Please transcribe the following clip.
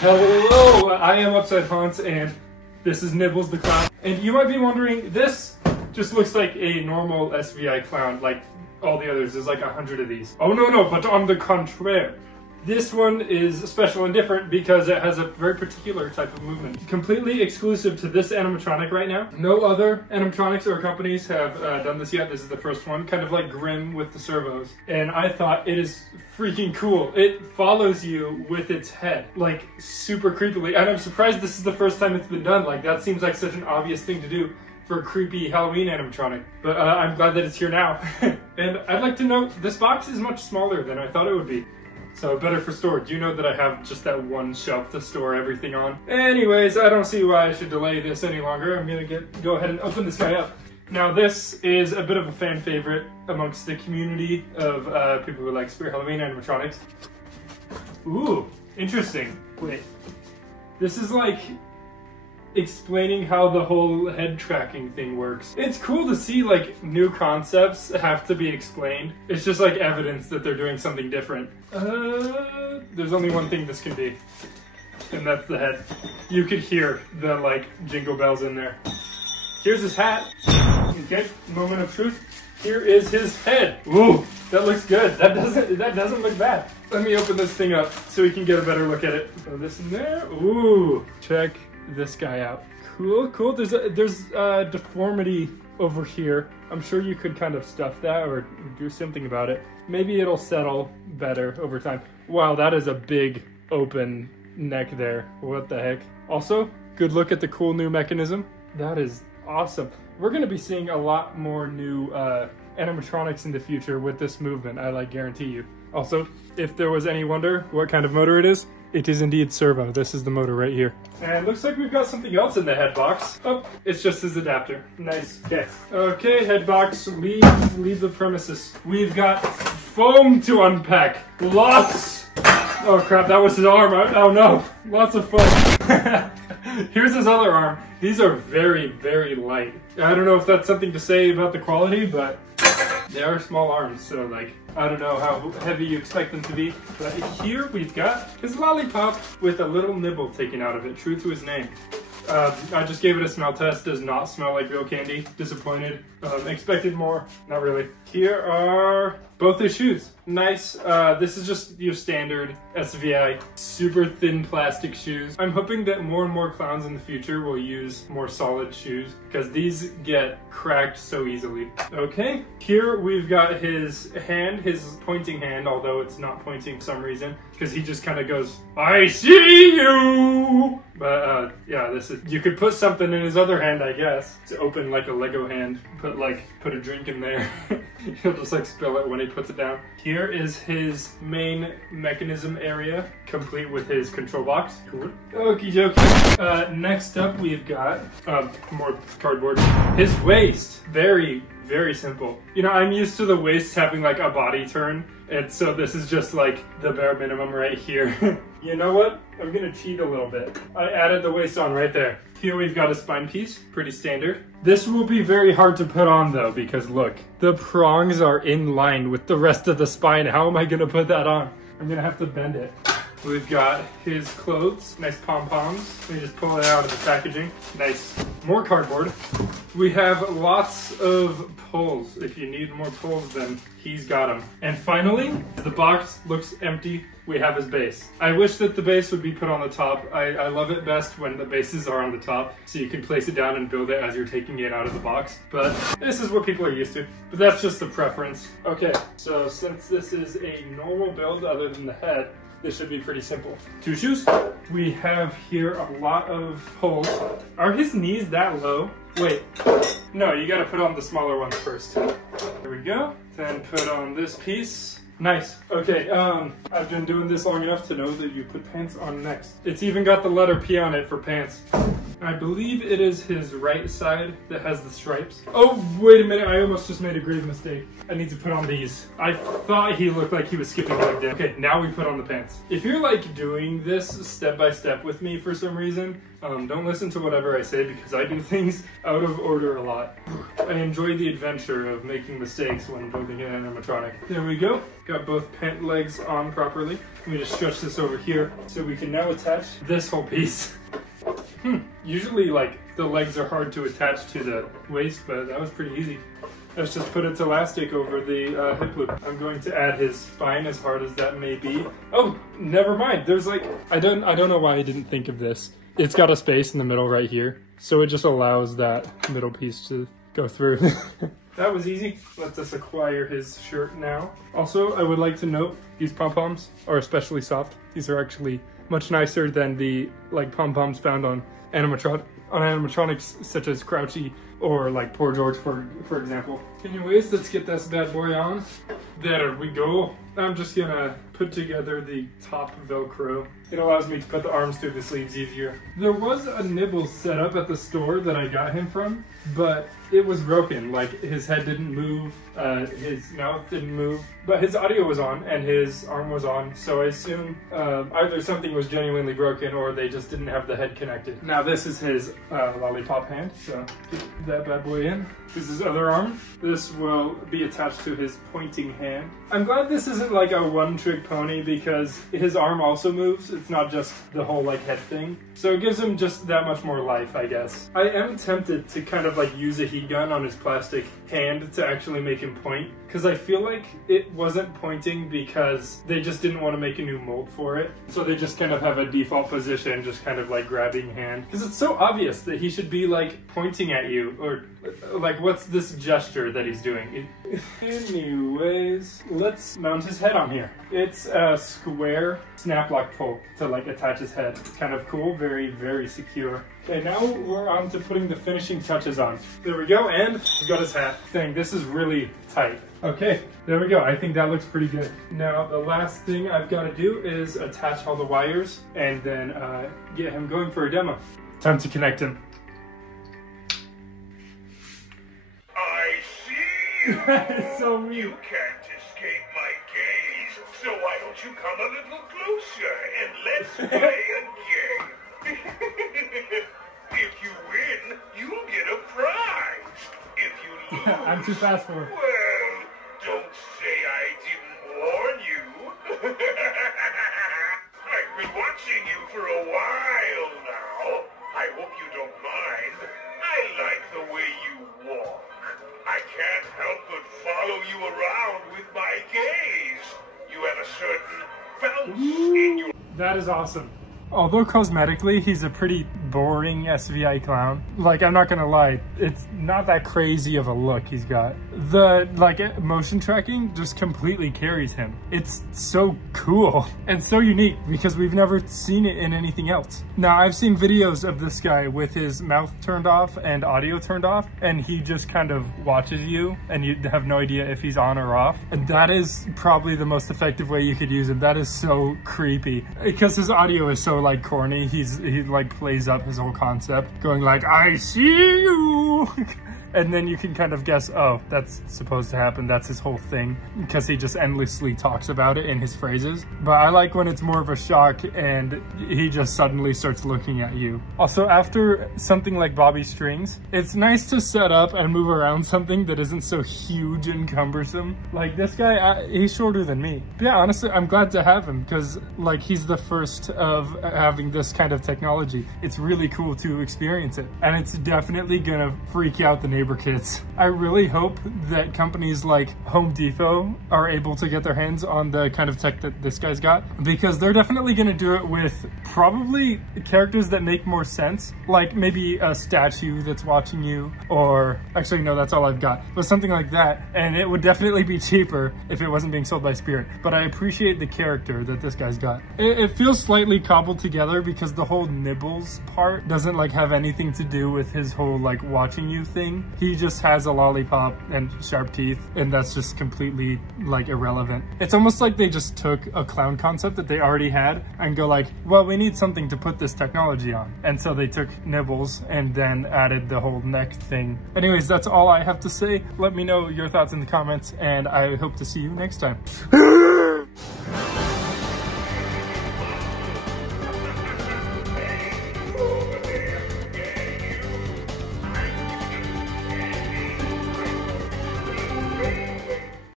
Hello, I am Upside Hans, and this is Nibbles the clown. And you might be wondering, this just looks like a normal SVI clown, like all the others. There's like 100 of these. Oh no, but on the contraire. This one is special and different because it has a very particular type of movement. Completely exclusive to this animatronic right now. No other animatronics or companies have done this yet. This is the first one, kind of like Grimm with the servos. And I thought it is freaking cool. It follows you with its head, like super creepily. And I'm surprised this is the first time it's been done. Like that seems like such an obvious thing to do for a creepy Halloween animatronic. But I'm glad that it's here now. And I'd like to note, this box is much smaller than I thought it would be. So better for storage. You know that I have just that one shelf to store everything on. Anyways, I don't see why I should delay this any longer. I'm gonna go ahead and open this guy up. Now this is a bit of a fan favorite amongst the community of people who like Spirit Halloween animatronics. Ooh, interesting. Wait, this is like explaining how the whole head tracking thing works. It's cool to see like new concepts have to be explained. It's just like evidence that they're doing something different. There's only one thing this can be, and that's the head. You could hear the like jingle bells in there. Here's his hat. Okay, moment of truth. Here is his head. Ooh, that looks good. That doesn't look bad. Let me open this thing up so we can get a better look at it. Throw this in there. Ooh, check this guy out. Cool. There's a deformity over here. I'm sure you could kind of stuff that or do something about it. Maybe it'll settle better over time. Wow, that is a big open neck there. What the heck? Also, good look at the cool new mechanism. That is awesome. We're gonna be seeing a lot more new animatronics in the future with this movement, I guarantee you. Also, if there was any wonder what kind of motor it is indeed servo. This is the motor right here. And looks like we've got something else in the head box. Oh, it's just his adapter. Nice. Okay, head box, leave the premises. We've got foam to unpack. Lots. Oh crap, that was his arm. Oh no, lots of foam. Here's his other arm. These are very, very light. I don't know if that's something to say about the quality, but they are small arms, so like, I don't know how heavy you expect them to be. But here we've got his lollipop with a little nibble taken out of it, true to his name. I just gave it a smell test, does not smell like real candy. Disappointed. Expected more, not really. Here are both his shoes. Nice. This is just your standard SVI, super thin plastic shoes. I'm hoping that more and more clowns in the future will use more solid shoes because these get cracked so easily. Okay, here we've got his hand, his pointing hand, although it's not pointing for some reason because he just kind of goes, I see you! But yeah, you could put something in his other hand, I guess, to open like a Lego hand. Put a drink in there. He'll just like spill it when he puts it down. Here is his main mechanism area, complete with his control box. Cool. Okie dokie. Next up we've got more cardboard. His waist, very, very simple. You know, I'm used to the waist having like a body turn, and so this is just like the bare minimum right here. You know what? I'm gonna cheat a little bit. I added the waist on right there. Here we've got a spine piece, pretty standard. This will be very hard to put on though, because look, the prongs are in line with the rest of the spine. How am I gonna put that on? I'm gonna have to bend it. We've got his clothes, nice pom-poms. Let me just pull it out of the packaging. Nice. More cardboard. We have lots of pulls. If you need more pulls, then he's got them. And finally, the box looks empty. We have his base. I wish that the base would be put on the top. I love it best when the bases are on the top, so you can place it down and build it as you're taking it out of the box. But this is what people are used to. But that's just the preference. Okay, so since this is a normal build other than the head, this should be pretty simple. Two shoes. We have here a lot of holes. Are his knees that low? Wait, no, you gotta put on the smaller ones first. There we go. Then put on this piece. Nice. Okay, I've been doing this long enough to know that you put pants on next. It's even got the letter P on it for pants. I believe it is his right side that has the stripes. Oh, wait a minute. I almost just made a grave mistake. I need to put on these. I thought he looked like he was skipping leg day. Okay, now we put on the pants. If you're like doing this step by step with me for some reason, don't listen to whatever I say because I do things out of order a lot. I enjoy the adventure of making mistakes when building an animatronic. There we go. Got both pant legs on properly. Let me just stretch this over here so we can now attach this whole piece. Usually like the legs are hard to attach to the waist, but that was pretty easy. Let's just put its elastic over the hip loop. I'm going to add his spine, as hard as that may be. Oh, never mind. There's like, I don't know why I didn't think of this. It's got a space in the middle right here, so it just allows that middle piece to go through. That was easy. Let us acquire his shirt now. Also, I would like to note these pom-poms are especially soft. These are actually much nicer than the like pom-poms found on animatronics such as Crouchy or like Poor George, for example. Anyways, let's get this bad boy on. There we go. I'm just gonna put together the top Velcro. It allows me to put the arms through the sleeves easier. There was a Nibbles set up at the store that I got him from, but it was broken. Like his head didn't move, his mouth didn't move, but his audio was on and his arm was on. So I assume either something was genuinely broken or they just didn't have the head connected. Now this is his lollipop hand, so get that bad boy in. This is his other arm. This will be attached to his pointing hand. I'm glad this isn't like a one-trick pony because his arm also moves. It's not just the whole like head thing. So it gives him just that much more life, I guess. I am tempted to kind of like use a heat gun on his plastic hand to actually make him point, because I feel like it wasn't pointing because they just didn't want to make a new mold for it. So they just kind of have a default position, just kind of like grabbing hand. Because it's so obvious that he should be like pointing at you, or like what's this gesture that he's doing? Anyways, let's mount his head on here. It's a square snap lock pull to like attach his head. It's kind of cool, very, very secure. Okay, now we're on to putting the finishing touches on. There we go, and we got his hat. Dang, this is really tight. Okay, there we go. I think that looks pretty good. Now, the last thing I've got to do is attach all the wires and then get him going for a demo. Time to connect him. I see you! That is so mean. You can't escape my gaze, so why don't you come a little closer and let's play a game. If you win, you'll get a prize. If you lose... I'm too fast for him. Well, don't say I didn't warn you. I've been watching you for a while now. I hope you don't mind. I like the way you walk. I can't help but follow you around with my gaze. You have a certain bounce in your... That is awesome. Although cosmetically, he's a pretty boring SVI clown. Like, I'm not gonna lie, it's not that crazy of a look he's got. The, like, motion tracking just completely carries him. It's so cool and so unique because we've never seen it in anything else. Now, I've seen videos of this guy with his mouth turned off and audio turned off, and he just kind of watches you and you have no idea if he's on or off. And that is probably the most effective way you could use him. That is so creepy because his audio is so like corny. He like plays up his whole concept going like, I see you. And then you can kind of guess, oh, that's supposed to happen. That's his whole thing, because he just endlessly talks about it in his phrases. But I like when it's more of a shock and he just suddenly starts looking at you. Also, after something like Bobby Strings, it's nice to set up and move around something that isn't so huge and cumbersome. Like this guy, he's shorter than me. But yeah, honestly, I'm glad to have him because like he's the first of having this kind of technology. It's really cool to experience it. And it's definitely gonna freak out the neighbor kids. I really hope that companies like Home Depot are able to get their hands on the kind of tech that this guy's got, because they're definitely going to do it with probably characters that make more sense, like maybe a statue that's watching you, or actually no, that's all I've got, but something like that. And it would definitely be cheaper if it wasn't being sold by Spirit, but I appreciate the character that this guy's got. It feels slightly cobbled together because the whole Nibbles part doesn't like have anything to do with his whole like watching you thing. He just has a lollipop and sharp teeth, and that's just completely like irrelevant. It's almost like they just took a clown concept that they already had and go like, well, we need something to put this technology on. And so they took Nibbles and then added the whole neck thing. Anyways, that's all I have to say. Let me know your thoughts in the comments, and I hope to see you next time.